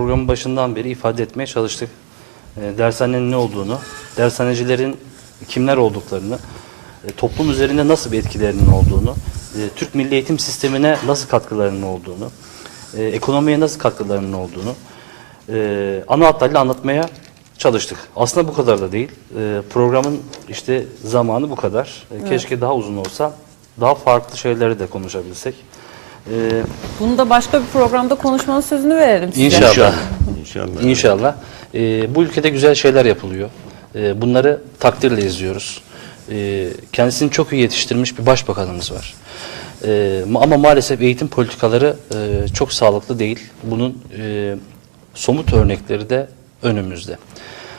Programın başından beri ifade etmeye çalıştık. E, dershanenin ne olduğunu, dershanecilerin kimler olduklarını, e, toplum üzerinde nasıl bir etkilerinin olduğunu, e, Türk Milli Eğitim Sistemi'ne nasıl katkılarının olduğunu, e, ekonomiye nasıl katkılarının olduğunu e, ana hatlarıyla anlatmaya çalıştık. Aslında bu kadar da değil. E, programın işte zamanı bu kadar. E, keşke daha uzun olsa, daha farklı şeyleri de konuşabilsek. E, Bunu da başka bir programda konuşmanın sözünü verelim size. İnşallah. İnşallah. İnşallah. Ee, bu ülkede güzel şeyler yapılıyor. Ee, bunları takdirle izliyoruz. Ee, kendisini çok iyi yetiştirmiş bir başbakanımız var. Ee, ma- ama maalesef eğitim politikaları e, çok sağlıklı değil. Bunun e, somut örnekleri de önümüzde.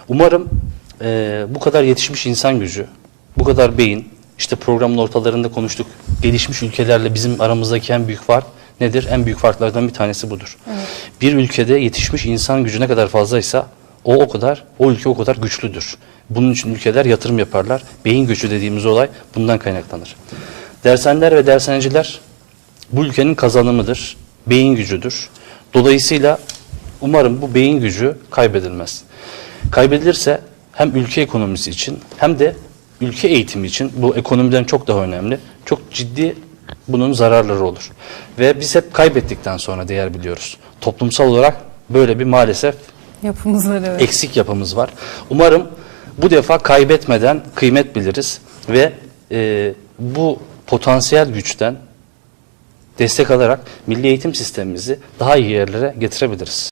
Umarım e, bu kadar yetişmiş insan gücü, bu kadar beyin, işte programın ortalarında konuştuk. Gelişmiş ülkelerle bizim aramızdaki en büyük fark nedir? En büyük farklardan bir tanesi budur. Bir ülkede yetişmiş insan gücü ne kadar fazlaysa o o kadar, o ülke o kadar güçlüdür. Bunun için ülkeler yatırım yaparlar. Beyin göçü dediğimiz olay bundan kaynaklanır. Dershaneler ve dershaneciler bu ülkenin kazanımıdır. Beyin gücüdür. Dolayısıyla umarım bu beyin gücü kaybedilmez. Kaybedilirse hem ülke ekonomisi için hem de ülke eğitimi için bu ekonomiden çok daha önemli. Çok ciddi bunun zararları olur. Ve biz hep kaybettikten sonra değer biliyoruz. Toplumsal olarak böyle bir maalesef Yapımız var evet. eksik yapımız var. Umarım bu defa kaybetmeden kıymet biliriz ve e, bu potansiyel güçten destek alarak milli eğitim sistemimizi daha iyi yerlere getirebiliriz.